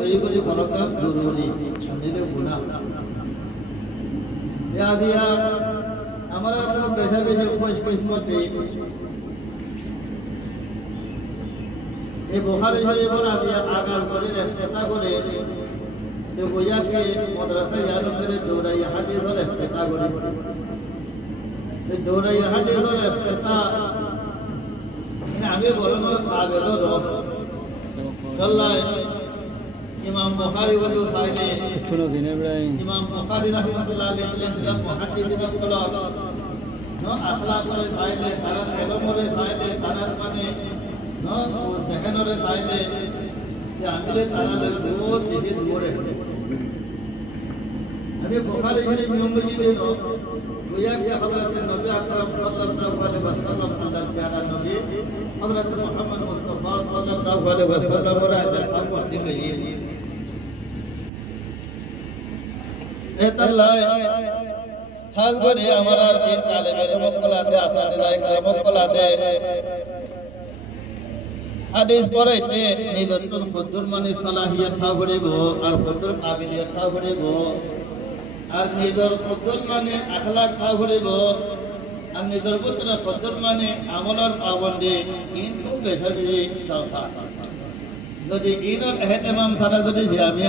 তৈরি করি কোনোটা জরুরি আনলে গুণা ইয়া দিয়া আমরা তো বেশা বেশি খোঁজ কিসমতে এই বুখারী শরীফের আদিয়া আগাল করে একটা করে যে বইয়াকে মাদ্রাসা ইয়ারো করে দৌড়াই হাদিস হলে একটা করে এই দৌড়াই হাদিস হলে একটা আমি বলবো কাবেল আল্লাহ ইমাম বুখারী ওয়াজু সাইলে শুনো দিন ইব্রাহিম ইমাম বুখারী রাহমাতুল্লাহ আলাইহি দিলেন মুহাদ্দিসিন কলা নো আখলাক করে সাইলে কারণ ইলম করে সাইলে কারণ মানে নো দেখেন করে সাইলে যে আমিলে তারালে রোজ দিকে দৌড়ে আমি বুখারী শরীফ নম্বরজি দেন গোয়া के हजरत नबी अकरम सल्लल्लाहु अलैहि वसल्लम अल्लाह प्यारा नबी हजरत मोहम्मद मुस्तफा सल्लल्लाहु अलैहि वसल्लम और आदर सामने गई এতাল্লাহ খাস করে আমার আর দিন তালেবে রহমতুল্লাহ আসানিদায় রহমতুল্লাহ হাদিস পড়াইতে নিজের খুদুর মানে সালাহিয়ত থা করিব আর খুদুর কাবিলিয়ত থা করিব আর নিজের খুদুর মানে আখলাক থা করিব আর নিজের পুত্র খুদুর মানে আমলের পাবন্দি কিন্তু বেশি বেশি দরকার যদি ইনর এহতেমাম সারা যদি আমি